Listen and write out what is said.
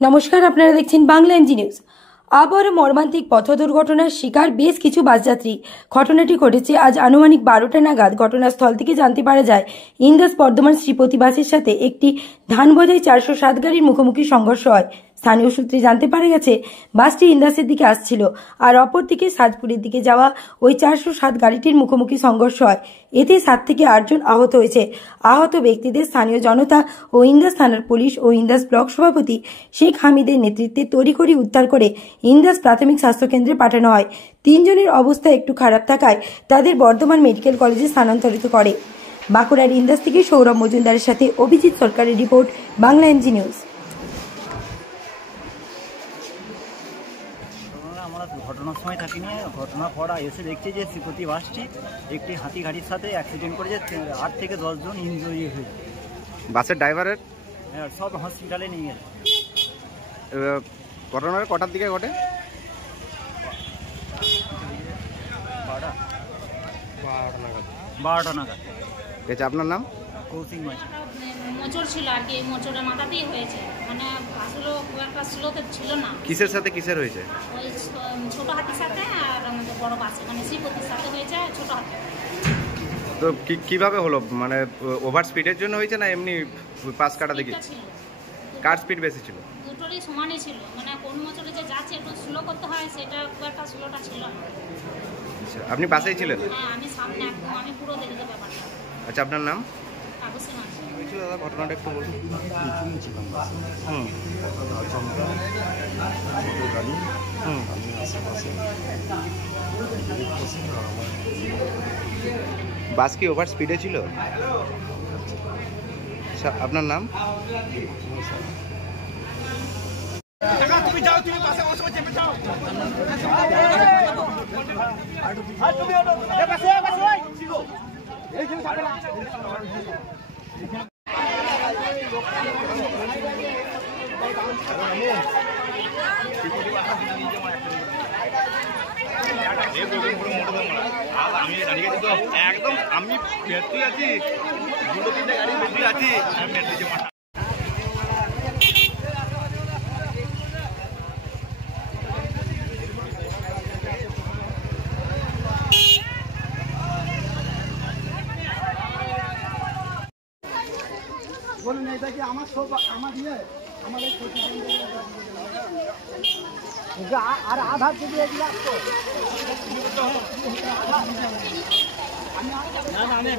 নমস্কার, আপনারা দেখছেন বাংলা এমজি নিউজ। আবার মর্মান্তিক পথ দুর্ঘটনার শিকার বেশ কিছু বাসযাত্রী। ঘটনাটি ঘটেছে আজ আনুমানিক 12টা নাগাদ। ঘটনাস্থল থেকে জানতে পারা যায়, ইন্দাস বর্ধমান শ্রীপতি বাসের সাথে একটি ধান বোঝাই 407 গাড়ির মুখোমুখি সংঘর্ষ হয়। স্থানীয় সূত্রে জানতে পারা গেছে, বাসটি ইন্দাসের দিকে আসছিল, আর অপরদিকে সাজপুরের দিকে যাওয়া ওই 407 গাড়িটির মুখোমুখি সংঘর্ষ হয়। এতে 7 থেকে 8 জন আহত হয়েছে। আহত ব্যক্তিদের স্থানীয় জনতা ও ইন্দাস থানার পুলিশ ও ইন্দাস ব্লক সভাপতি শেখ হামিদের নেতৃত্বে তড়িঘড়ি উদ্ধার করে ইন্দাস প্রাথমিক স্বাস্থ্যকেন্দ্রে পাঠানো হয়। 3 জনের অবস্থা একটু খারাপ থাকায় তাদের বর্ধমান মেডিকেল কলেজে স্থানান্তরিত করে। বাঁকুড়ার ইন্দাস থেকে সৌরভ মজুমদারের সাথে অভিজিৎ সরকারের রিপোর্ট, বাংলা এমজি নিউজ। আমরা ঘটনার সময় থাকিনি, ঘটনার পর এসে দেখছি যে শ্রীপতি বাসটি একটি হাতি গাড়ির সাথে অ্যাক্সিডেন্ট করেছে। 8 থেকে 10 জন ইনজুরি হয়েছে। বাসের ড্রাইভারের সব হসপিটালে নিয়ে গেছে। ঘটনাটা কটার দিকে ঘটে? 12টা নাগাদ। আচ্ছা, আপনার নাম? কৌশিক মাঝি। মোচড় ছিল আর কি, মোচড়ের মাথাতেই হয়েছে, মানে আসলে খুব একটা স্লোতে ছিল না। কিসের সাথে কিসের হয়েছে? ওই ছোট হাতির সাথে আর আমাদের বড় বাসে, মানে শ্রীপতির সাথে হয়েছে ছোট হাতি। তো কিভাবে হলো? মানে ওভার স্পিডের জন্য হয়েছে না এমনি পাস কাটা দেখি? কার স্পিড বেশি ছিল? দুটোরই সমানই ছিল, মানে কোন মোচড়ে যে যাচ্ছে একটু স্লো করতে হয়, সেটা খুব একটা স্লোটা ছিল না। আচ্ছা, আপনি পাশেই ছিলেন? হ্যাঁ, আমি সামনে একদম, আমি পুরো দেখতে ব্যাপারটা। আচ্ছা, আপনার নাম? অবশ্যই মাঝি। হয়েছিল দাদা, ঘটনাটা একটু বলুন। বাস কি ওভার স্পিডে ছিল? আচ্ছা, আপনার নাম? তুমি যাও, তুমি পাশে বসে চেপে যাও। আর তুমি ওঠো, এ পাশে ওই শিখো। এইখানে থাকো না। আমি দাঁড়িয়ে আছি তো একদম, আমি বেশি আছি, 2-3টা গাড়ি বেশি আছি। আমি বেশি বলুন, এটা কি আমার সব আমার দিয়ে আমাদের আর আধার যদি এগুলো আসতো না, আমি